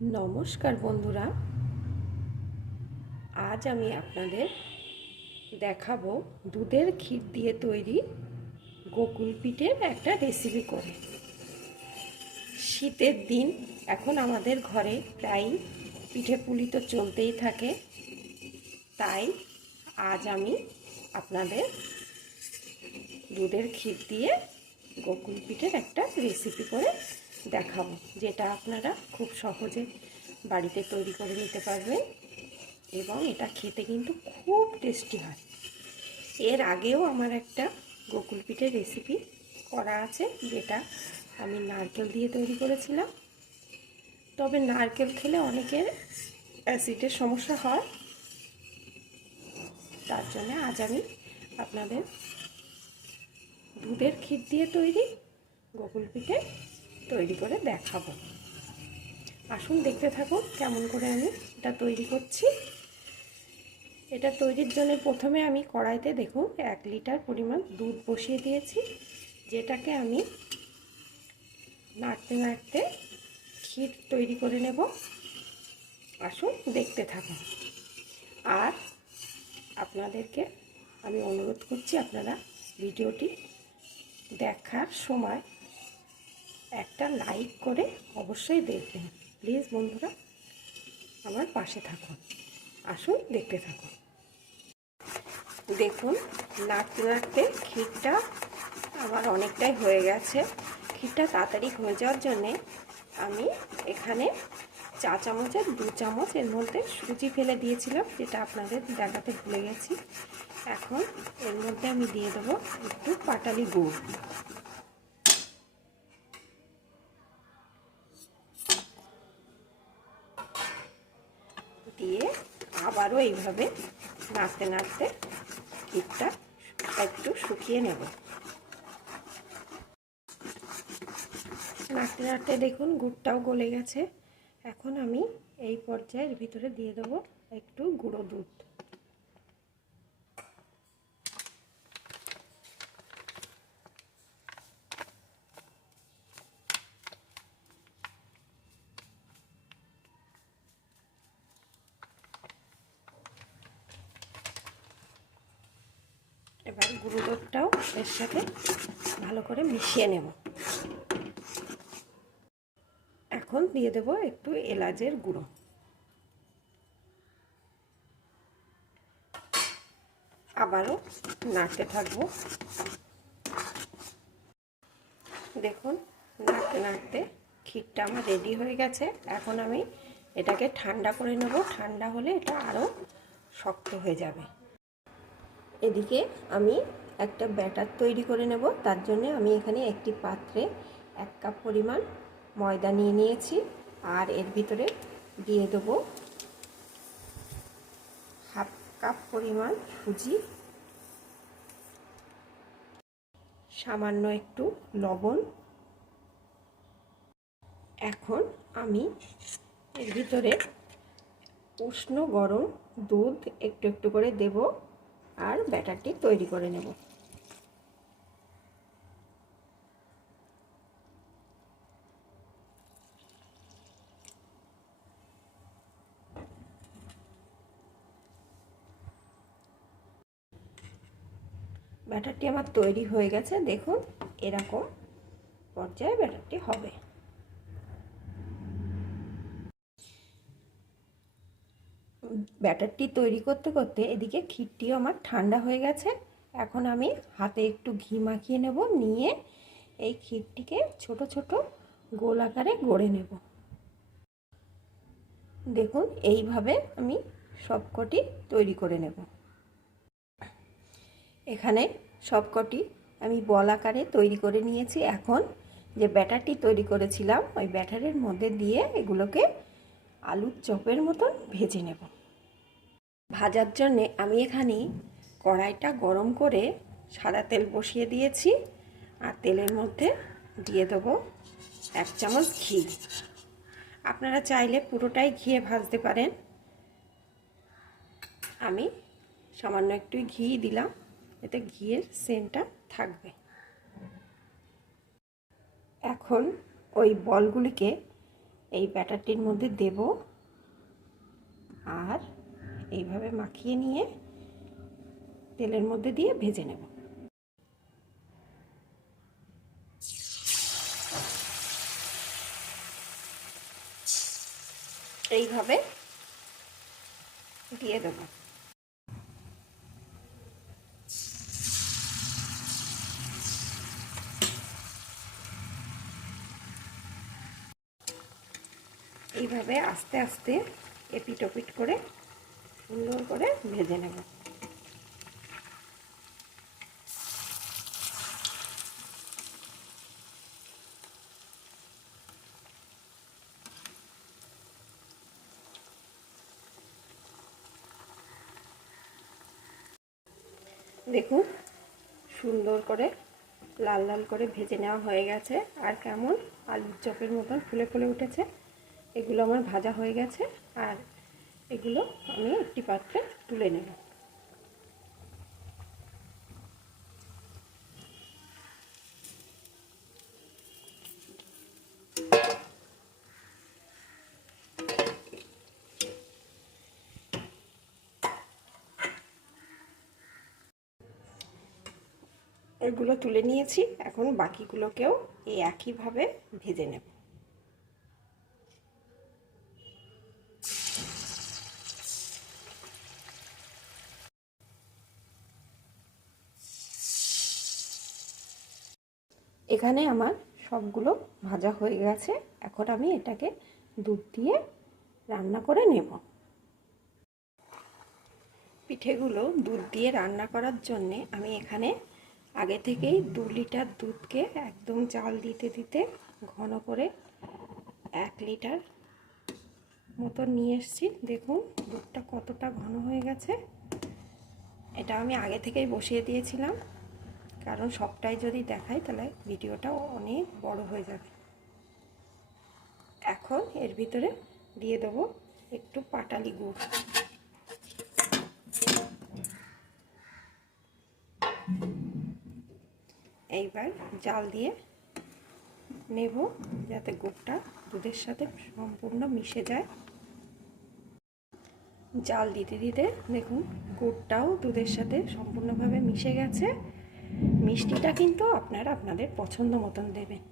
নমস্কার বন্ধুরা। আজ আমি আপনাদের দেখাবো দুধের ক্ষীর দিয়ে তৈরি গোকুল পিঠের একটা রেসিপি করে। শীতের দিন এখন আমাদের ঘরে প্রায় পিঠে পুলি তো চলতেই থাকে। তাই আজ আমি আপনাদের দুধের ক্ষীর দিয়ে গোকুল পিঠের একটা রেসিপি করে দেখাবো, যেটা আপনারা খুব সহজে বাড়িতে তৈরি করে নিতে পারবেন এবং এটা খেতে কিন্তু খুব টেস্টি হয়। এর আগেও আমার একটা গোকুল পিঠের রেসিপি করা আছে, যেটা আমি নারকেল দিয়ে তৈরি করেছিলাম। তবে নারকেল খেলে অনেকের অ্যাসিডের সমস্যা হয়। তার জন্য আজ আমি আপনাদের দুধের ক্ষীর দিয়ে তৈরি গোকুল পিঠে তৈরি করে দেখাবো। আসুন দেখতে থাকুন কেমন করে আমি এটা তৈরি করছি। এটা তৈরির জন্য প্রথমে আমি কড়াইতে দেখুন এক লিটার পরিমাণ দুধ বসিয়ে দিয়েছি, যেটাকে আমি নাড়তে নাড়তে ক্ষীর তৈরি করে নেব। আসুন দেখতে থাকুন। আর আপনাদেরকে আমি অনুরোধ করছি আপনারা ভিডিওটি দেখার সময় একটা লাইক করে অবশ্যই দেখবেন। প্লিজ বন্ধুরা, আমার পাশে থাকুন। আসুন, দেখতে থাকুন। দেখুন নাড়তে নাড়তে ক্ষীরটা আমার অনেকটাই হয়ে গেছে। ক্ষীরটা তাড়াতাড়ি হয়ে যাওয়ার জন্যে আমি এখানে চা চামচের, দু চামচ এর মধ্যে সুজি ফেলে দিয়েছিলাম, যেটা আপনাদের দেখাতে ভুলে গেছি। এখন এর মধ্যে আমি দিয়ে দেবো একটু পাটালি গুড়। দিয়ে আবারও এইভাবে নাড়তে নাড়তে ক্ষীরটা একটু শুকিয়ে নেব। নাড়তে নাড়তে দেখুন গুড়টাও গলে গেছে। এখন আমি এই পর্যায়ের ভিতরে দিয়ে দেবো একটু গুঁড়ো দুধ। গুঁড়ো দুধটাও এর সাথে ভালো করে মিশিয়ে নেব। এখন দিয়ে দেব একটু এলাচের গুঁড়ো। আবারও নাড়তে থাকব। দেখুন, নাড়তে নাড়তে ক্ষীরটা আমার রেডি হয়ে গেছে। এখন আমি এটাকে ঠান্ডা করে নেব। ঠান্ডা হলে এটা আরও শক্ত হয়ে যাবে। এদিকে আমি একটা ব্যাটার তৈরি করে নেব। তার জন্য আমি এখানে একটি পাত্রে এক কাপ পরিমাণ ময়দা নিয়ে নিয়েছি আর এর ভিতরে দিয়ে দেবো হাফ কাপ পরিমাণ সুজি। সামান্য একটু লবণ। এখন আমি এর ভিতরে উষ্ণ গরম দুধ একটু একটু করে দেব। আর ব্যাটারটি তৈরি করে নেব। ব্যাটারটি আমার তৈরি হয়ে গেছে, দেখুন, এরকম পর্যায়ে ব্যাটারটি হবে। ব্যাটারটি তৈরি করতে করতে এদিকে ক্ষীরটিও আমার ঠান্ডা হয়ে গেছে। এখন আমি হাতে একটু ঘি মাখিয়ে নেব, নিয়ে এই ক্ষীরটিকে ছোট ছোট গোল আকারে গড়ে নেব। দেখুন, এইভাবে আমি সবকটি তৈরি করে নেব। এখানে সবকটি আমি বল আকারে তৈরি করে নিয়েছি। এখন যে ব্যাটারটি তৈরি করেছিলাম, ওই ব্যাটারের মধ্যে দিয়ে এগুলোকে আলুর চপের মতন ভেজে নেব। ভাজার জন্যে আমি এখানে কড়াইটা গরম করে সাদা তেল বসিয়ে দিয়েছি আর তেলের মধ্যে দিয়ে দেবো এক চামচ ঘি। আপনারা চাইলে পুরোটাই ঘিয়ে ভাজতে পারেন। আমি সামান্য একটু ঘি দিলাম, এতে ঘিয়ের সেন্টটা থাকবে। এখন ওই বলগুলিকে এই ব্যাটারটির মধ্যে দেব। আর এইভাবে মাখিয়ে নিয়ে তেলের মধ্যে দিয়ে ভেজে নেব। এইভাবে দিয়ে দেবো। এইভাবে আস্তে আস্তে এপিট ওপিট করে সুন্দর করে ভেজে নেব। দেখুন, সুন্দর করে লাল লাল করে ভেজে নেওয়া হয়ে গেছে। আর কেমন আলুর চপের মতন ফুলে ফুলে উঠেছে, এগুলো আমার ভাজা হয়ে গেছে। আর এগুলো আমি একটি পাত্রে তুলে নেব। এগুলো তুলে নিয়েছি, এখন বাকিগুলোকেও এই একইভাবে ভেজে নেব। এখানে আমার সবগুলো ভাজা হয়ে গেছে। এখন আমি এটাকে দুধ দিয়ে রান্না করে নেব। পিঠেগুলো দুধ দিয়ে রান্না করার জন্যে আমি এখানে আগে থেকেই দু লিটার দুধকে একদম চাল দিতে দিতে ঘন করে এক লিটার মতো নিয়ে এসছি। দেখুন, দুধটা কতটা ঘন হয়ে গেছে। এটা আমি আগে থেকেই বসিয়ে দিয়েছিলাম। কারণ সবটাই যদি দেখাই, তাহলে ভিডিওটাও অনেক বড় হয়ে যাবে। এখন এর ভিতরে দিয়ে দেবো একটু পাটালি গুড়। এইবার জাল দিয়ে নেব যাতে গুড়টা দুধের সাথে সম্পূর্ণ মিশে যায়। জাল দিতে দিতে দেখুন, গুড়টাও দুধের সাথে সম্পূর্ণভাবে মিশে গেছে। মিষ্টিটা কিন্তু আপনারা আপনাদের পছন্দ মতন দেবেন।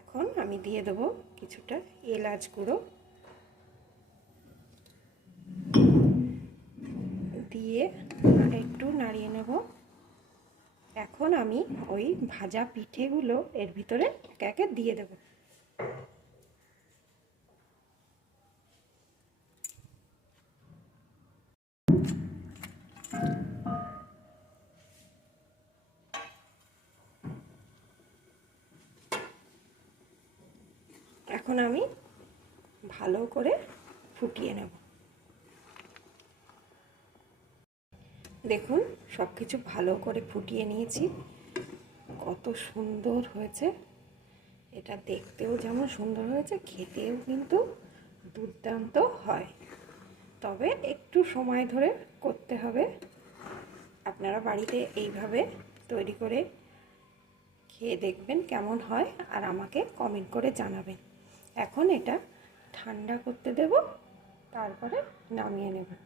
এখন আমি দিয়ে দেব কিছুটা এলাচ গুঁড়ো। দিয়ে আর একটু নাড়িয়ে নেব। এখন আমি ওই ভাজা পিঠেগুলো এর ভিতরে একে একে দিয়ে দেব। এখন আমি ভালো করে ফুটিয়ে নেব। দেখুন সব কিছু ভালো করে ফুটিয়ে নিয়েছি। কত সুন্দর হয়েছে। এটা দেখতেও যেমন সুন্দর হয়েছে, খেতেও কিন্তু দুর্দান্ত হয়। তবে একটু সময় ধরে করতে হবে। আপনারা বাড়িতে এইভাবে তৈরি করে খেয়ে দেখবেন কেমন হয় আর আমাকে কমেন্ট করে জানাবেন। এখন এটা ঠান্ডা করতে দেব তারপরে নামিয়ে নেবেন